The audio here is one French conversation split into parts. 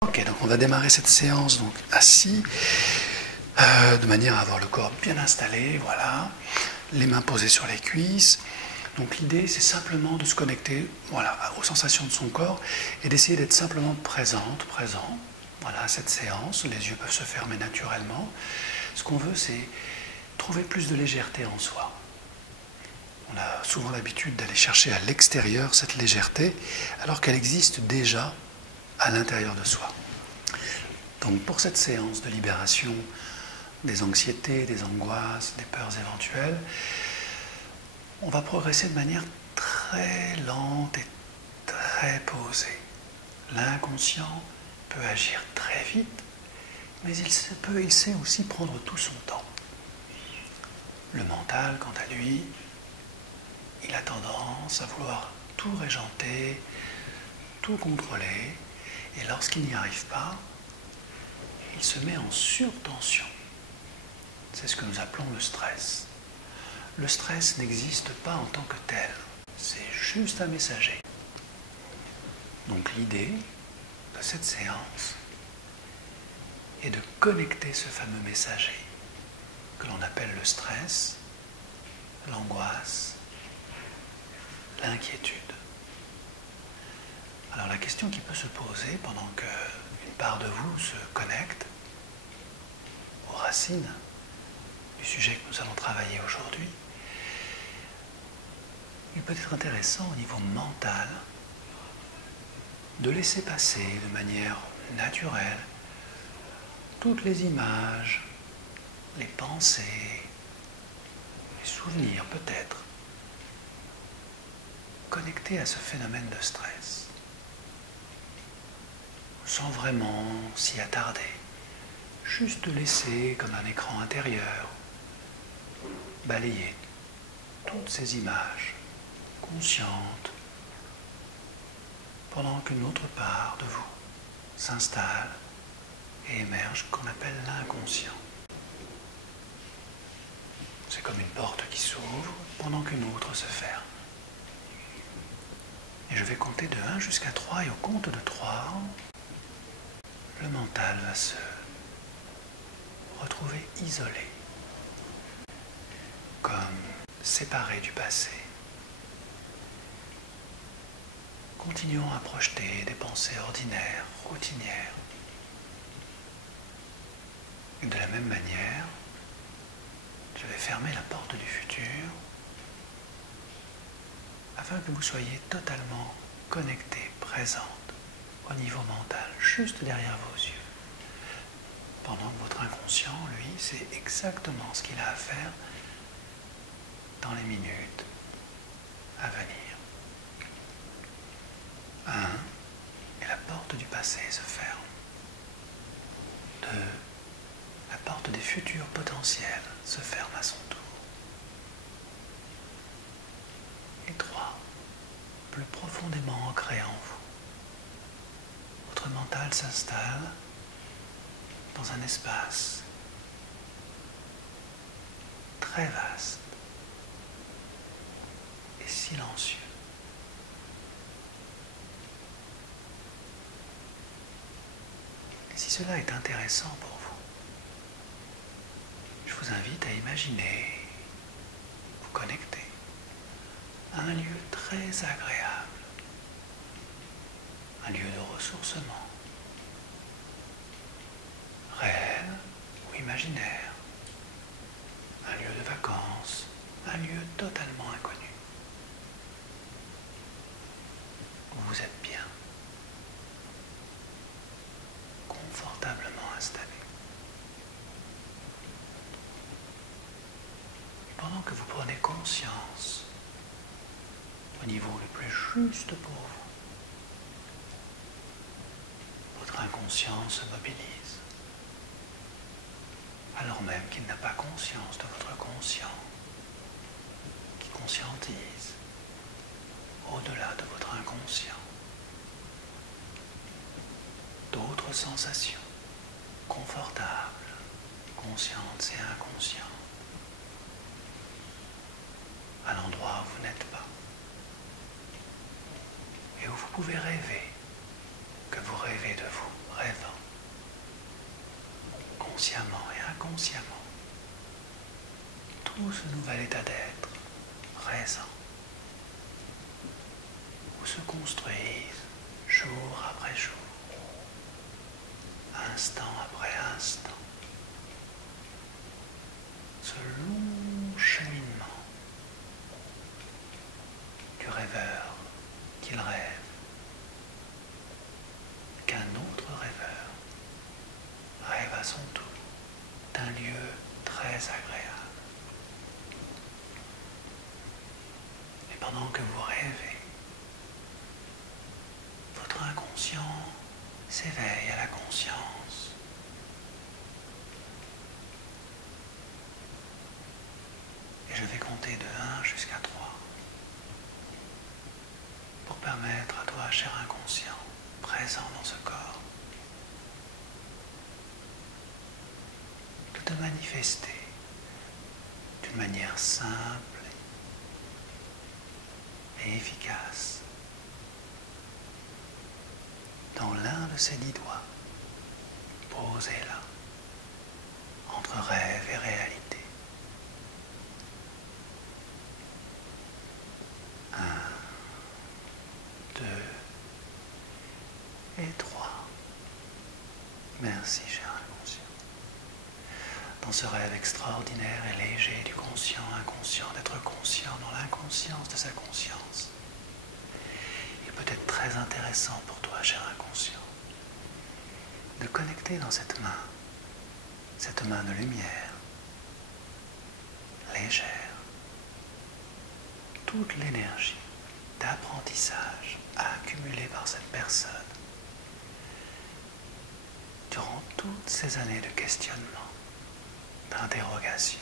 Ok, donc on va démarrer cette séance donc assis, de manière à avoir le corps bien installé, voilà, les mains posées sur les cuisses. Donc l'idée c'est simplement de se connecter, voilà, aux sensations de son corps et d'essayer d'être simplement présent, voilà, à cette séance. Les yeux peuvent se fermer naturellement. Ce qu'on veut c'est trouver plus de légèreté en soi. On a souvent l'habitude d'aller chercher à l'extérieur cette légèreté alors qu'elle existe déjà à l'intérieur de soi. Donc pour cette séance de libération des anxiétés, des angoisses, des peurs éventuelles, on va progresser de manière très lente et très posée. L'inconscient peut agir très vite, mais il sait aussi prendre tout son temps. Le mental, quant à lui, il a tendance à vouloir tout régenter, tout contrôler, et lorsqu'il n'y arrive pas, il se met en surtension. C'est ce que nous appelons le stress. Le stress n'existe pas en tant que tel, c'est juste un messager. Donc l'idée de cette séance est de connecter ce fameux messager que l'on appelle le stress, l'angoisse, l'inquiétude. Alors la question qui peut se poser pendant qu'une part de vous se connecte aux racines du sujet que nous allons travailler aujourd'hui, il peut être intéressant au niveau mental de laisser passer de manière naturelle toutes les images, les pensées, les souvenirs peut-être, connectés à ce phénomène de stress, sans vraiment s'y attarder, juste laisser comme un écran intérieur balayer toutes ces images conscientes pendant qu'une autre part de vous s'installe et émerge qu'on appelle l'inconscient. C'est comme une porte qui s'ouvre pendant qu'une autre se ferme. Et je vais compter de 1 jusqu'à 3 et au compte de 3, le mental va se retrouver isolé, comme séparé du passé. Continuons à projeter des pensées ordinaires, routinières. Et de la même manière, je vais fermer la porte du futur afin que vous soyez totalement connecté, présente au niveau mental, juste derrière vos yeux. Pendant que votre inconscient, lui, sait exactement ce qu'il a à faire dans les minutes à venir. 1. Et la porte du passé se ferme. 2. La porte des futurs potentiels se ferme à son tour. Et 3. Plus profondément ancré en vous, votre mental s'installe dans un espace très vaste et silencieux. Et si cela est intéressant pour vous, je vous invite à imaginer, vous connecter à un lieu très agréable, un lieu de ressourcement, réel ou imaginaire, un lieu de vacances, un lieu totalement inconnu, où vous êtes bien, confortablement installé. Pendant que vous prenez conscience au niveau le plus juste pour vous, votre inconscient se mobilise, alors même qu'il n'a pas conscience de votre conscient, qui conscientise au-delà de votre inconscient d'autres sensations confortables, conscientes et inconscientes, à l'endroit où vous n'êtes pas, et où vous pouvez rêver que vous rêvez de vous rêvant, consciemment et inconsciemment, tout ce nouvel état d'être présent, où se construisent jour après jour, instant après instant, ce long cheminement du rêveur qu'il rêve, qu'un autre rêveur rêve à son tour d'un lieu très agréable. Et pendant que vous rêvez, votre inconscient s'éveille à la conscience. Et je vais compter de 1 jusqu'à 3 pour permettre à toi, cher inconscient, présent dans ce corps, de te manifester d'une manière simple et efficace dans l'un de ces 10 doigts posés là, entre rêve et réalité. 1, 2 et 3. Merci, cher inconscient. Dans ce rêve extraordinaire et léger du conscient inconscient, d'être conscient dans l'inconscience de sa conscience, il peut être très intéressant pour toi, cher inconscient, de connecter dans cette main de lumière, légère, toute l'énergie d'apprentissage accumulée par cette personne durant toutes ces années de questionnement, d'interrogation,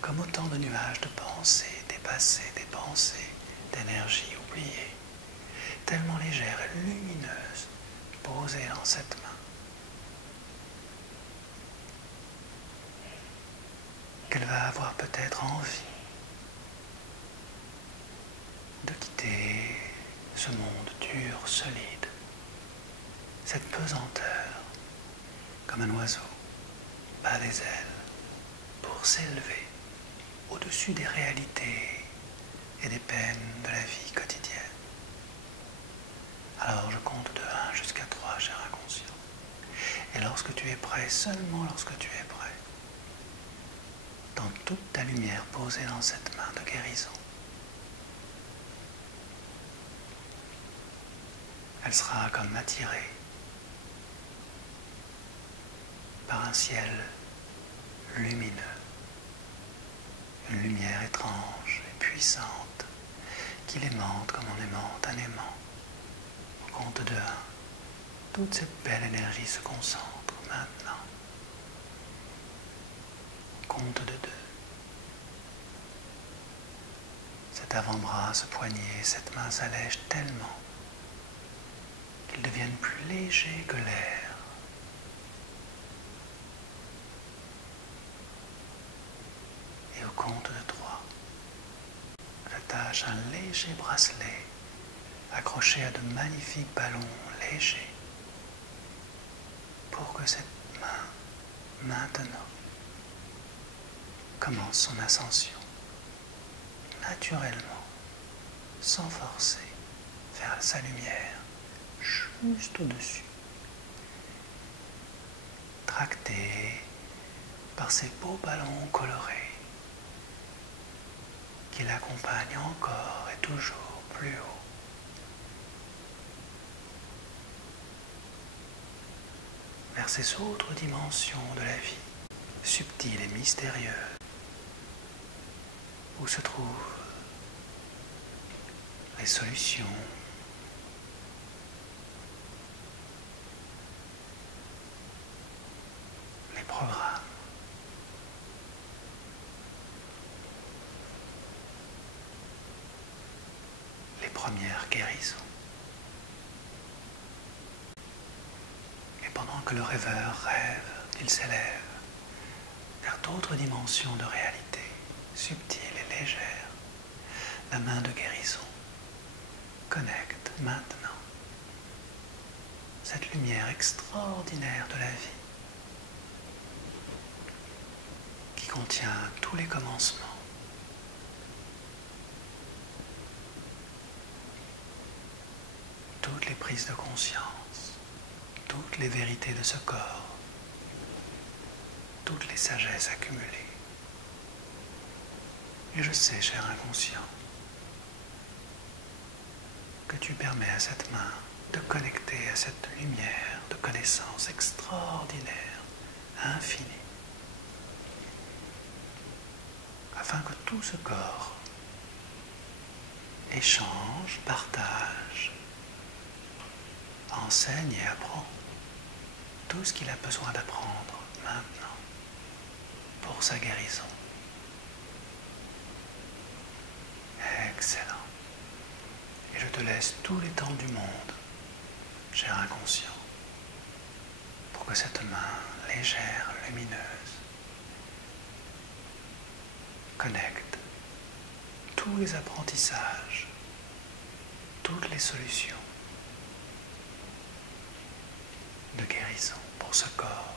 comme autant de nuages de pensées dépassées, des pensées d'énergie oubliée, tellement légère et lumineuse, posée dans cette main, qu'elle va avoir peut-être envie de quitter ce monde dur, solide, cette pesanteur, comme un oiseau bat des ailes pour s'élever au-dessus des réalités et des peines de la vie quotidienne. Alors je compte de 1 jusqu'à 3, cher inconscient. Et lorsque tu es prêt, seulement lorsque tu es prêt, dans toute ta lumière posée dans cette main de guérison, elle sera comme attirée par un ciel lumineux, une lumière étrange et puissante qui l'aimante comme on aimante un aimant. Au compte de 1, toute cette belle énergie se concentre maintenant. Au compte de 2, cet avant-bras, ce poignet, cette main s'allège tellement qu'ils deviennent plus légers que l'air. Et au compte de 3, j'attache un léger bracelet accroché à de magnifiques ballons légers pour que cette main, maintenant, commence son ascension naturellement, sans forcer, vers sa lumière, juste au-dessus, tracté par ces beaux ballons colorés qui l'accompagnent encore et toujours plus haut. Vers ces autres dimensions de la vie, subtiles et mystérieuses, où se trouvent les solutions, les programmes, les premières guérisons. Et pendant que le rêveur rêve, il s'élève vers d'autres dimensions de réalité, subtiles et légères. La main de guérison connecte maintenant cette lumière extraordinaire de la vie qui contient tous les commencements, toutes les prises de conscience, toutes les vérités de ce corps, toutes les sagesses accumulées. Et je sais, cher inconscient, que tu permets à cette main de connecter à cette lumière de connaissance extraordinaire, infinie, afin que tout ce corps échange, partage, enseigne et apprend tout ce qu'il a besoin d'apprendre maintenant pour sa guérison. Excellent. Et je te laisse tous les temps du monde, cher inconscient, pour que cette main légère, lumineuse, connecte tous les apprentissages, toutes les solutions de guérison pour ce corps.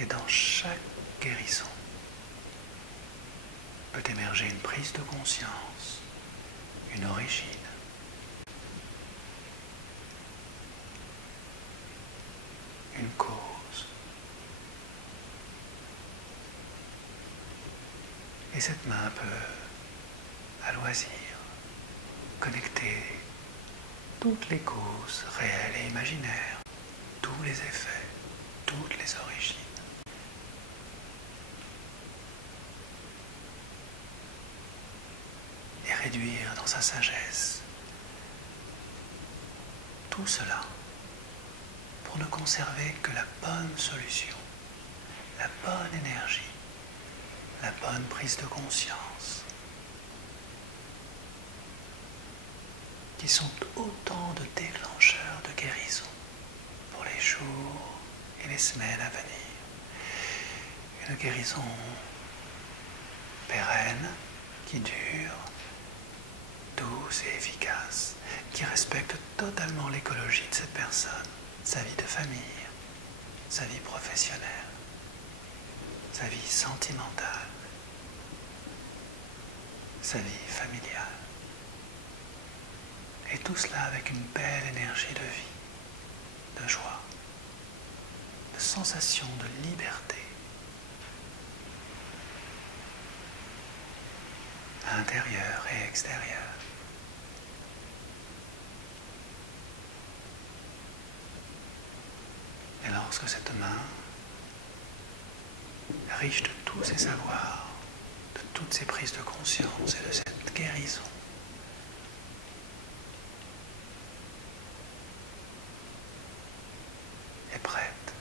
Et dans chaque guérison peut émerger une prise de conscience, une origine, une cause. Et cette main peut, à loisir, connecter toutes les causes réelles et imaginaires, tous les effets, toutes les origines. Et réduire dans sa sagesse tout cela pour ne conserver que la bonne solution, la bonne énergie, la bonne prise de conscience, qui sont autant de déclencheurs de guérison pour les jours et les semaines à venir. Une guérison pérenne, qui dure, douce et efficace, qui respecte totalement l'écologie de cette personne, sa vie de famille, sa vie professionnelle, sa vie sentimentale, sa vie familiale. Et tout cela avec une belle énergie de vie, de joie, de sensation de liberté, intérieure et extérieure. Et lorsque cette main, riche de tous ses savoirs, de toutes ses prises de conscience et de cette guérison, est prête,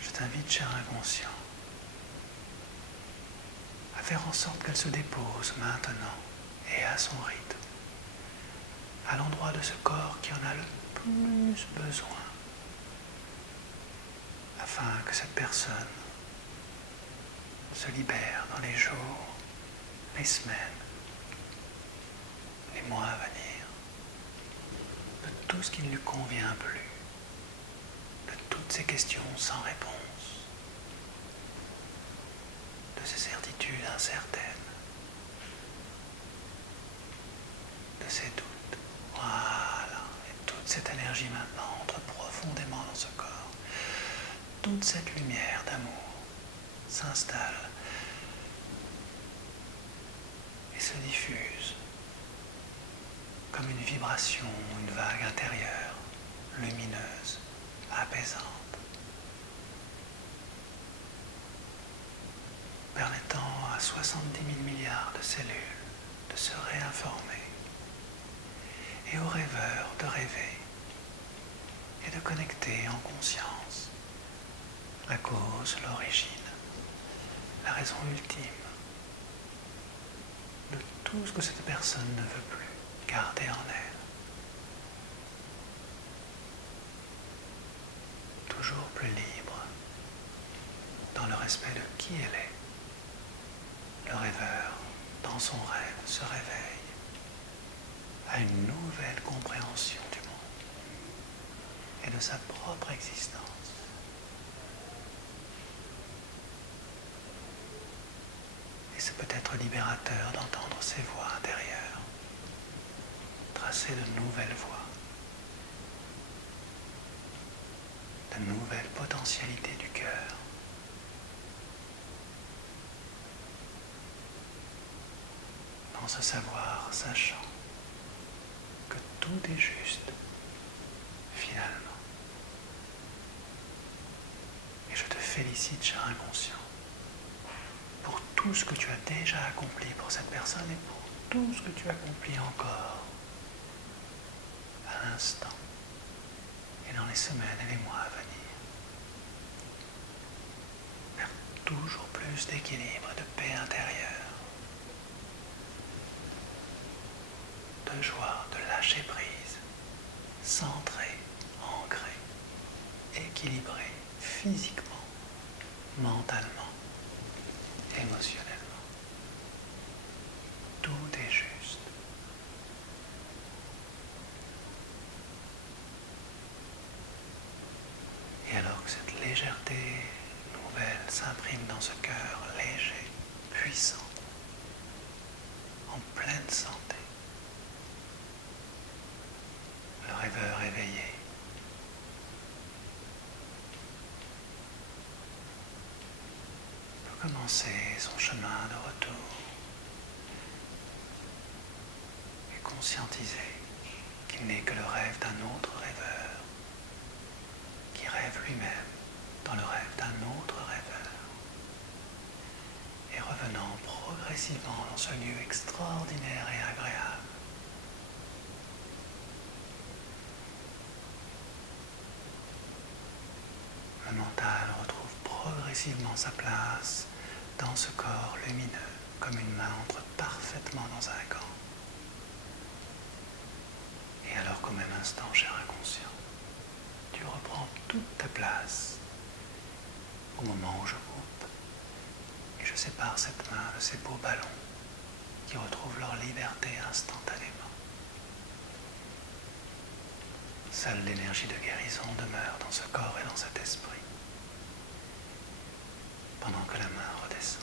je t'invite, cher inconscient, à faire en sorte qu'elle se dépose maintenant et à son rythme, à l'endroit de ce corps qui en a le plus besoin, afin que cette personne se libère dans les jours, les semaines, les mois à venir, de tout ce qui ne lui convient plus, de toutes ces questions sans réponse, de ces certitudes incertaines, de ces doutes. Voilà, et toute cette énergie maintenant entre profondément dans ce corps. Toute cette lumière d'amour s'installe et se diffuse comme une vibration, une vague intérieure, lumineuse, apaisante, permettant à 70 000 milliards de cellules de se réinformer et aux rêveurs de rêver et de connecter en conscience la cause, l'origine, la raison ultime de tout ce que cette personne ne veut plus garder en elle. Toujours plus libre, dans le respect de qui elle est. Le rêveur, dans son rêve, se réveille à une nouvelle compréhension du monde et de sa propre existence. Et c'est peut-être libérateur d'entendre ces voix intérieures, tracer de nouvelles voies, de nouvelles potentialités du cœur. Dans ce savoir, sachant que tout est juste, finalement. Et je te félicite, cher inconscient, pour tout ce que tu as déjà accompli pour cette personne et pour tout ce que tu accomplis encore à l'instant et dans les semaines et les mois à venir. Vers toujours plus d'équilibre et de paix intérieure, de joie, de lâcher prise, centré, ancré, équilibré physiquement, mentalement, émotionnellement. Tout est juste. Et alors que cette légèreté nouvelle s'imprime dans ce cœur léger, puissant, en pleine santé, le rêveur éveillé peut commencer son chemin de retour et conscientiser qu'il n'est que le rêve d'un autre rêveur qui rêve lui-même dans le rêve d'un autre rêveur et revenant progressivement dans ce lieu extraordinaire et agréable. Le mental retrouve progressivement sa place dans ce corps lumineux, comme une main entre parfaitement dans un gant. Et alors qu'au même instant, cher inconscient, tu reprends toute ta place au moment où je coupe et je sépare cette main de ces beaux ballons qui retrouvent leur liberté instantanément. Seule l'énergie de guérison demeure dans ce corps et dans cet esprit, pendant que la main redescend.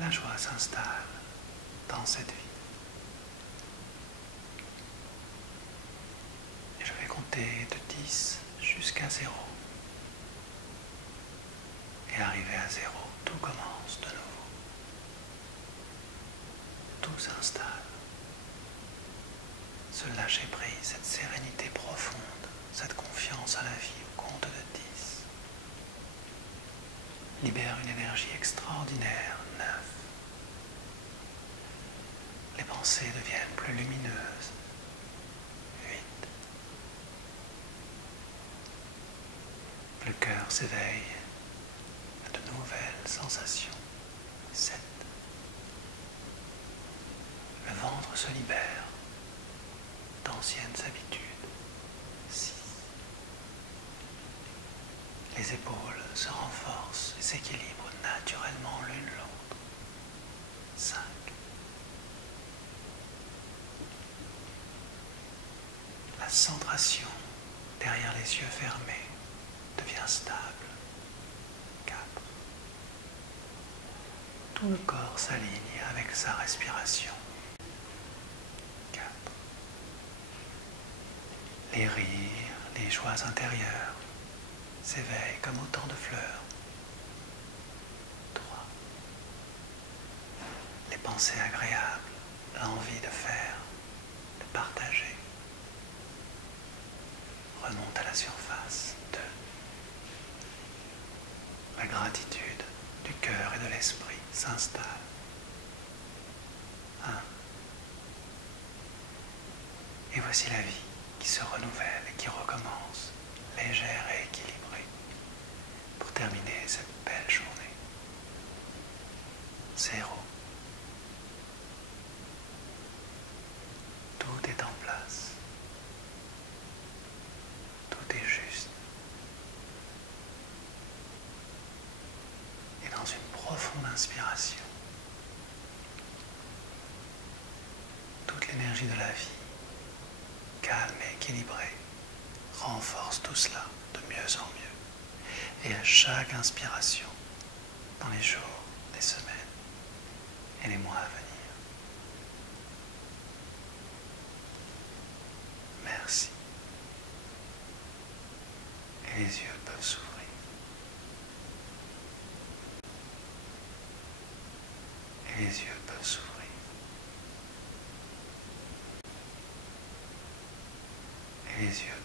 La joie s'installe dans cette vie. Et je vais compter de 10 jusqu'à 0. Et arrivé à 0, tout commence de nouveau. Tout s'installe. Ce lâcher prise, cette sérénité profonde, cette confiance à la vie au compte de 10 libère une énergie extraordinaire, 9. Les pensées deviennent plus lumineuses, 8. Le cœur s'éveille à de nouvelles sensations, 7. Le ventre se libère d'anciennes habitudes, 6. Les épaules se renforcent et s'équilibrent naturellement l'une l'autre, 5. La centration derrière les yeux fermés devient stable, 4. Tout le corps s'aligne avec sa respiration, 4. Les rires, les joies intérieures s'éveillent comme autant de fleurs, 3. Les pensées agréables, l'envie de faire, de partager, remontent à la surface, 2. La gratitude du cœur et de l'esprit s'installe, 1. Et voici la vie qui se renouvelle et qui recommence, légère et équilibrée, pour terminer cette belle journée. 0. Tout est en place. Tout est juste. Et dans une profonde inspiration, toute l'énergie de la vie, calme et équilibrée, renforce tout cela de mieux en mieux. Et à chaque inspiration, dans les jours, les semaines et les mois à venir. Merci. Et les yeux peuvent s'ouvrir. Et les yeux peuvent s'ouvrir. Et les yeux